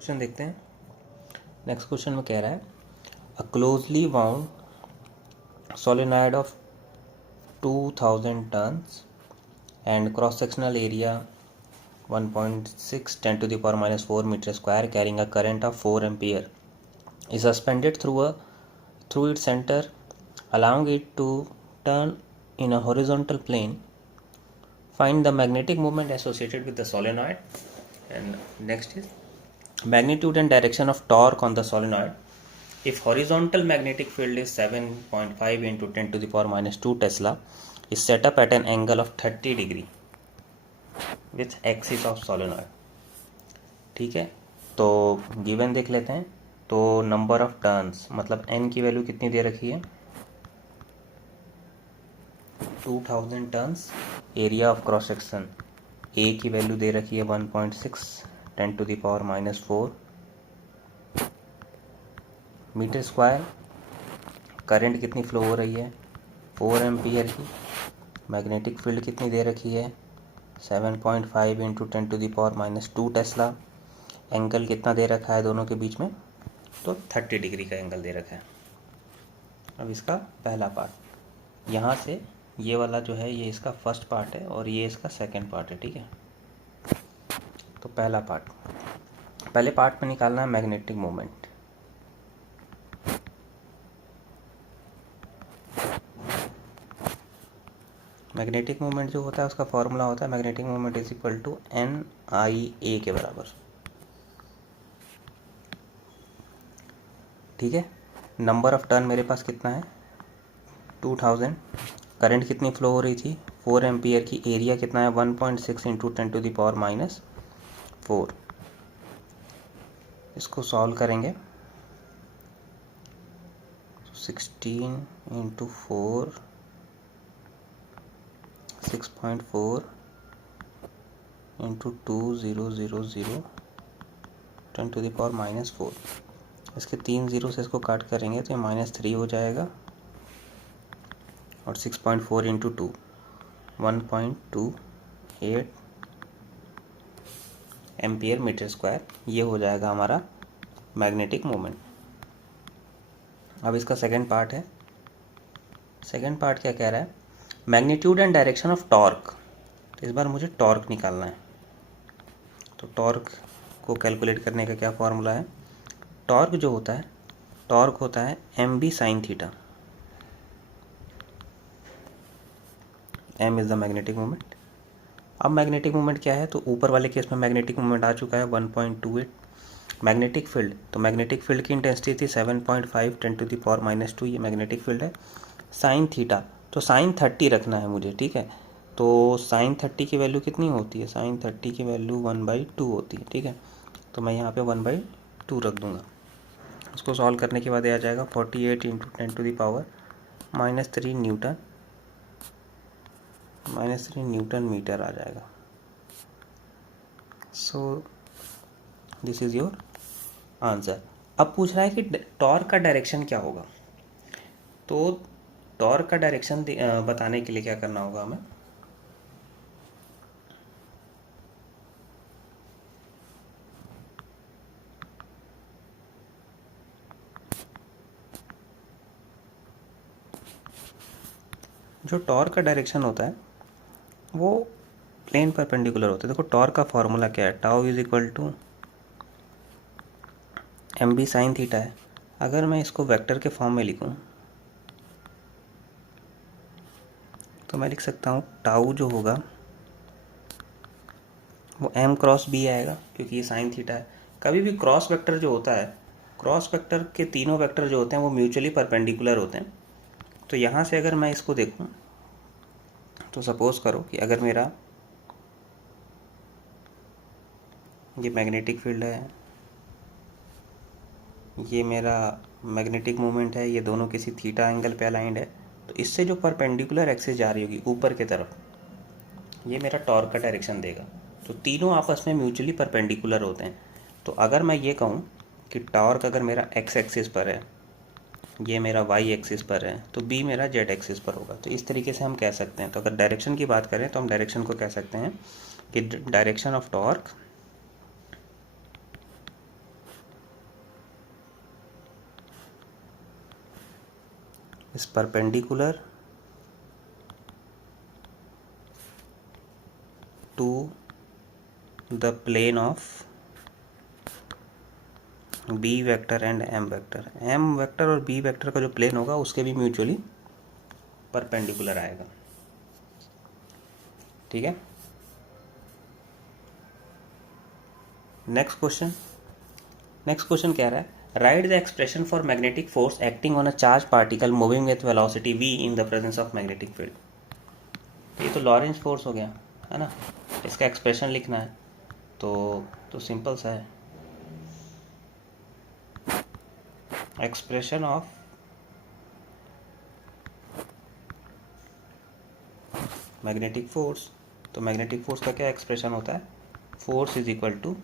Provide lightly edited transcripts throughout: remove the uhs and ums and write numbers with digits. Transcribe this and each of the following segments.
Question देखते हैं। Next question में कह रहा है a closely wound solenoid of 2000 turns and cross sectional area 1.6 10 to the power minus 4 meter square carrying a current of 4 ampere is suspended through its center, allowing it to turn in a horizontal plane. Find the magnetic moment associated with the solenoid. And next is magnitude and direction of torque on the solenoid. If horizontal magnetic field is 7.5 into 10 to the power minus 2 Tesla is set up at an angle of 30 degree with axis of solenoid. ठीक है, तो given देख लेते हैं। तो number of turns मतलब n की value कितनी दे रखी है 2000 turns. Area of cross section a की वैल्यू दे रखी है 1.6 10 to the power minus 4 metre square. Current कितनी फ्लो हो रही है 4 एम्पियर की। मैग्नेटिक फील्ड कितनी दे रखी है 7.5 into 10 to the power minus 2 tesla. Angle कितना दे रखा है दोनों के बीच में, तो 30 डिग्री का एंगल दे रखा है। अब इसका पहला पार्ट, यहाँ से ये वाला जो है ये इसका फर्स्ट पार्ट है और ये इसका सेकंड पार्ट है। ठीक है, तो पहला पार्ट, पहले पार्ट में निकालना है मैग्नेटिक मोमेंट। मैग्नेटिक मोमेंट जो होता है उसका फॉर्मूला होता है magnetic moment is equal to NIA के बराबर। ठीक है, नंबर ऑफ टर्न मेरे पास कितना है 2000। करंट कितनी फ्लो हो रही थी 4 एम्पियर की। एरिया कितना है 1.6 into 10 to the power minus 4। इसको सॉल्व करेंगे 16 into 4 6.4 into 2000 10 to the power minus 4। इसके 3 जीरो से इसको काट करेंगे तो ये -3 हो जाएगा और 6.4 इंटू 2 1.28 एम्पियर मीटर स्क्वायर, ये हो जाएगा हमारा मैग्नेटिक मोमेंट। अब इसका सेकंड पार्ट है। सेकंड पार्ट क्या कह रहा है magnitude and direction of torque. तो इस बार मुझे टॉर्क निकालना है। तो टॉर्क को कैलकुलेट करने का क्या फॉर्मूला है, टॉर्क जो होता है टॉर्क होता है mb sine theta. m is the magnetic moment. अब मैग्नेटिक मोमेंट क्या है, तो ऊपर वाले केस में मैग्नेटिक मोमेंट आ चुका है 1.28। मैग्नेटिक फील्ड, तो मैग्नेटिक फील्ड की इंटेंसिटी थी 7.5 10 टू द पावर माइनस 2, ये मैग्नेटिक फील्ड है। साइन थीटा, तो साइन 30 रखना है मुझे। ठीक है, तो साइन 30 की वैल्यू कितनी होती है, साइन 30 की वैल्यू 1/2 होती है। ठीक है, तो मैं यहाँ पे 1/2 रख दूँगा। उसको सॉल्व करने के बाद ये आ जाएगा 48 into 10 to the power -3 newton newton metre आ जाएगा। So this is your answer. अब पूछ रहा है कि टॉर्क का डायरेक्शन क्या होगा। तो टॉर्क का डायरेक्शन बताने के लिए क्या करना होगा हमें, जो टॉर्क का डायरेक्शन होता है वो प्लेन परपेंडिकुलर होता है। देखो टॉर्क का फॉर्मूला क्या है, tau is equal to mb sine theta है। अगर मैं इसको वेक्टर के फॉर्म में लिखूं तो मैं लिख सकता हूँ टाउ जो होगा वो m क्रॉस b आएगा, क्योंकि ये साइन थीटा है। कभी भी क्रॉस वेक्टर जो होता है, क्रॉस वेक्टर के तीनों वेक्टर जो होते हैं वो म्यूचुअली परपेंडिकुलर होते हैं। तो यहाँ से अगर मैं इसको देखूँ तो सपोज करो कि अगर मेरा ये मैग्नेटिक फील्ड है, ये मेरा मैग्नेटिक मोमेंट है, ये दोनों किसी थीटा एंगल पे अलाइंड है, तो इससे जो परपेंडिकुलर एक्सिस जा रही होगी ऊपर की तरफ, ये मेरा टॉर्क का डायरेक्शन देगा। तो तीनों आपस में म्यूचुअली परपेंडिकुलर होते हैं। तो अगर मैं ये कहूँ कि टॉर्क अगर मेरा एक्स एक्सिस पर है, ये मेरा वाई एक्सिस पर है, तो बी मेरा जेड एक्सिस पर होगा। तो इस तरीके से हम कह सकते हैं। तो अगर डायरेक्शन की बात करें तो हम डायरेक्शन को कह सकते हैं कि direction of torque is perpendicular to the plane of b vector and m vector. m vector और b वेक्टर का जो प्लेन होगा उसके भी म्यूचुअली परपेंडिकुलर आएगा। ठीक है। नेक्स्ट क्वेश्चन कह रहा है right the expression for magnetic force acting on a charge particle moving with velocity v in the presence of magnetic field. ये तो लॉरेंज फोर्स हो गया है ना, इसका एक्सप्रेशन लिखना है तो सिंपल सा है। एक्सप्रेशन ऑफ मैग्नेटिक फोर्स, तो मैग्नेटिक फोर्स का क्या एक्सप्रेशन होता है, force is equal to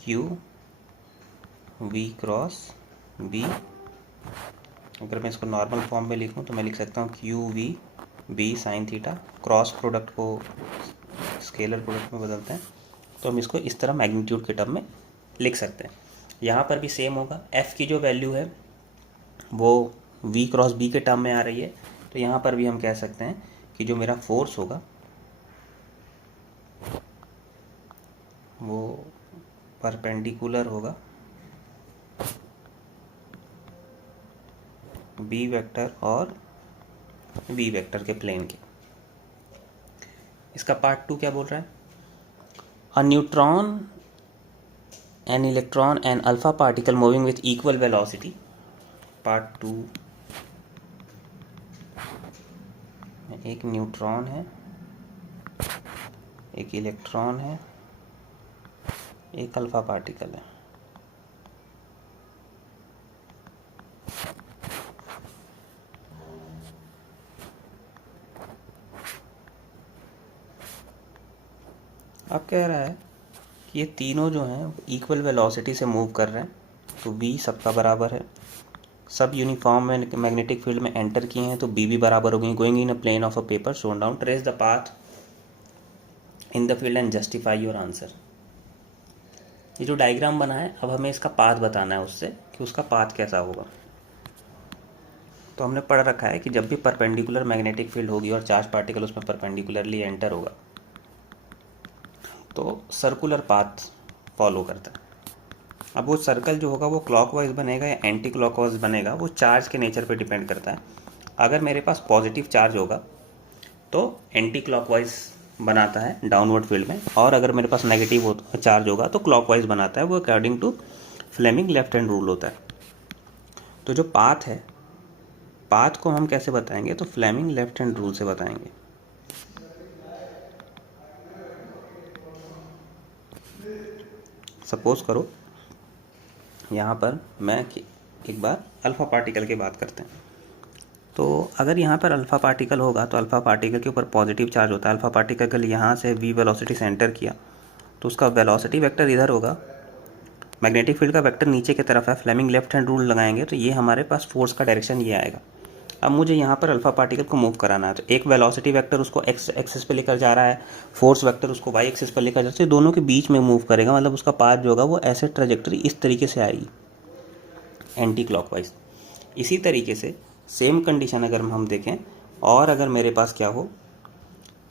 Q V cross B. अगर मैं इसको नॉर्मल फॉर्म में लिखूं तो मैं लिख सकता हूँ Q V B sine theta. Cross product को स्केलर प्रोडक्ट में बदलते हैं तो हम इसको इस तरह मैग्नीट्यूड के टर्म में लिख सकते हैं। यहाँ पर भी सेम होगा, एफ की जो वैल्यू है वो वी क्रॉस बी के टर्म में आ रही है, तो यहाँ पर भी हम कह सकते हैं कि जो मेरा फोर्स होगा वो परपेंडिकुलर होगा बी वेक्टर और वी वेक्टर के प्लेन के। इसका पार्ट 2 क्या बोल रहा है, a neutron an electron and alpha particle moving with equal velocity. Part 2 में एक न्यूट्रॉन है, एक इलेक्ट्रॉन है, एक अल्फा पार्टिकल है। अब कह रहा है कि ये तीनों जो हैं इक्वल वेलोसिटी से मूव कर रहे हैं, तो v सबका बराबर है, सब यूनिफॉर्म में मैग्नेटिक फील्ड में एंटर किए हैं तो b भी बराबर हो गई। Going in a plane of a paper shown down, trace the path in the field and justify your answer. ये जो डायग्राम बना है अब हमें इसका पाथ बताना है उससे कि उसका पाथ कैसा होगा। तो हमने पढ़ रखा है कि जब भी परपेंडिकुलर मैग्नेटिक फील्ड होगी और चार्ज पार्टिकल उसमें परपेंडिकुलरली एंटर होगा तो सर्कुलर पाथ फॉलो करता है। अब वो सर्कल जो होगा वो क्लॉकवाइज बनेगा या एंटी क्लॉकवाइज बनेगा, वो चार्ज के नेचर पे डिपेंड करता है। अगर मेरे पास पॉजिटिव चार्ज होगा तो एंटी क्लॉकवाइज बनाता है डाउनवर्ड फील्ड में, और अगर मेरे पास नेगेटिव चार्ज होगा तो क्लॉकवाइज बनाता है, वो according to Fleming left hand rule होता है। तो जो पाथ है, पाथ को हम कैसे बताएंगे, तो फ्लेमिंग लेफ्ट हैंड रूल से बताएंगे। सपोज करो यहाँ पर मैं एक बार अल्फ़ा पार्टिकल की बात करते हैं। तो अगर यहाँ पर अल्फ़ा पार्टिकल होगा तो अल्फ़ा पार्टिकल के ऊपर पॉजिटिव चार्ज होता है। अल्फ़ा पार्टिकल यहाँ से v वेलोसिटी से एंटर किया तो उसका वेलोसिटी वेक्टर इधर होगा, मैग्नेटिक फील्ड का वेक्टर नीचे की तरफ है। फ्लेमिंग लेफ्ट हैंड रूल लगाएंगे तो ये हमारे पास फोर्स का डायरेक्शन ये आएगा। अब मुझे यहाँ पर अल्फ़ा पार्टिकल को मूव कराना है, तो एक वेलोसिटी वेक्टर उसको एक्स एक्सिस पे लेकर जा रहा है, फोर्स वेक्टर उसको वाई एक्सिस पर लेकर जा रहा है, दोनों के बीच में मूव करेगा, मतलब उसका पाथ जो होगा वो ऐसे ट्रेजेक्टरी इस तरीके से आएगी एंटी क्लॉकवाइज। इसी तरीके से सेम कंडीशन अगर हम देखें और अगर मेरे पास क्या हो,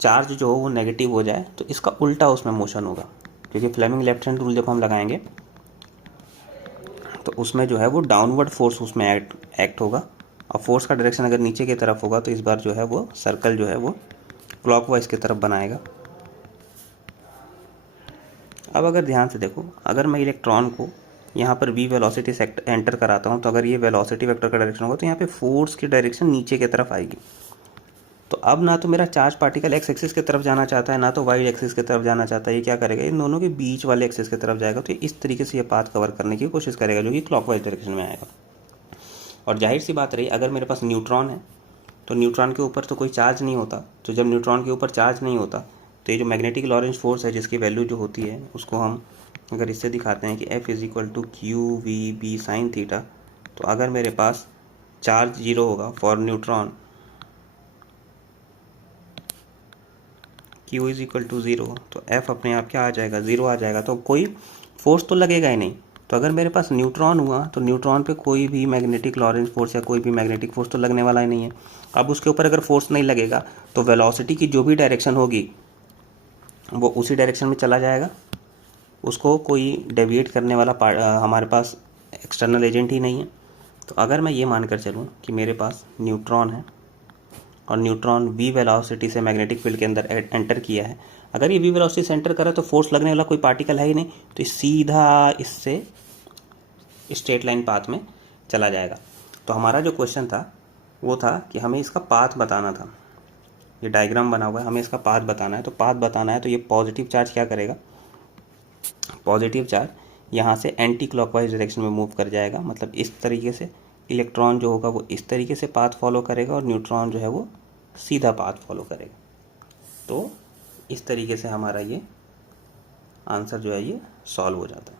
चार्ज जो हो वो नेगेटिव हो जाए तो इसका उल्टा उसमें मोशन होगा, क्योंकि फ्लेमिंग लेफ्ट हैंड रूल जब हम लगाएंगे तो उसमें जो है वो डाउनवर्ड फोर्स उसमें एक्ट होगा, और फोर्स का डायरेक्शन अगर नीचे की तरफ होगा तो इस बार जो है वो सर्कल जो है वो क्लॉकवाइज की तरफ बनाएगा। अब अगर ध्यान से देखो, अगर मैं इलेक्ट्रॉन को यहाँ पर v वेलोसिटी से एंटर कराता हूँ तो अगर ये वेलोसिटी वेक्टर का डायरेक्शन होगा तो यहाँ पे फोर्स की डायरेक्शन नीचे की तरफ आएगी। तो अब ना तो मेरा चार्ज पार्टिकल एक्स एक्सिस की तरफ जाना चाहता है, ना तो वाई एक्सिस की तरफ जाना चाहता है। ये क्या करेगा, इन दोनों के बीच वाले एक्सिस की तरफ जाएगा, तो इस तरीके से ये पाथ कवर करने की कोशिश करेगा जो कि क्लॉकवाइज डायरेक्शन में आएगा। और जाहिर सी बात रही, अगर मेरे पास न्यूट्रॉन है तो न्यूट्रॉन के ऊपर तो कोई चार्ज नहीं होता, तो जब न्यूट्रॉन के ऊपर चार्ज नहीं होता तो ये जो मैग्नेटिक लॉरेंज फोर्स है जिसकी वैल्यू जो होती है उसको हम अगर इससे दिखाते हैं कि F is equal to Q V B sine theta, तो अगर मेरे पास चार्ज जीरो होगा for neutron, Q is equal to zero, तो F अपने आप क्या आ जाएगा, ज़ीरो आ जाएगा। तो कोई फोर्स तो लगेगा ही नहीं, तो अगर मेरे पास न्यूट्रॉन हुआ तो न्यूट्रॉन पे कोई भी मैग्नेटिक लॉरेंस फोर्स या कोई भी मैग्नेटिक फोर्स तो लगने वाला ही नहीं है। अब उसके ऊपर अगर फोर्स नहीं लगेगा तो वेलोसिटी की जो भी डायरेक्शन होगी वो उसी डायरेक्शन में चला जाएगा, उसको कोई डेविएट करने वाला हमारे पास एक्सटर्नल एजेंट ही नहीं है। तो अगर मैं ये मानकर चलूँ कि मेरे पास न्यूट्रॉन है और न्यूट्रॉन v वेलोसिटी से मैग्नेटिक फील्ड के अंदर एंटर किया है, अगर ये v वेलोसिटी से एंटर करा तो फोर्स लगने वाला कोई पार्टिकल है ही नहीं, तो ये सीधा इससे स्ट्रेट लाइन पाथ में चला जाएगा। तो हमारा जो क्वेश्चन था वो था कि हमें इसका पाथ बताना था। ये डायग्राम बना हुआ है, हमें इसका पाथ बताना है। तो पाथ बताना है तो ये पॉजिटिव चार्ज क्या करेगा, पॉजिटिव चार्ज यहाँ से एंटी क्लॉकवाइज डायरेक्शन में मूव कर जाएगा, मतलब इस तरीके से। इलेक्ट्रॉन जो होगा वो इस तरीके से पाथ फॉलो करेगा और न्यूट्रॉन जो है वो सीधा पाथ फॉलो करेगा। तो इस तरीके से हमारा ये आंसर जो है ये सॉल्व हो जाता है।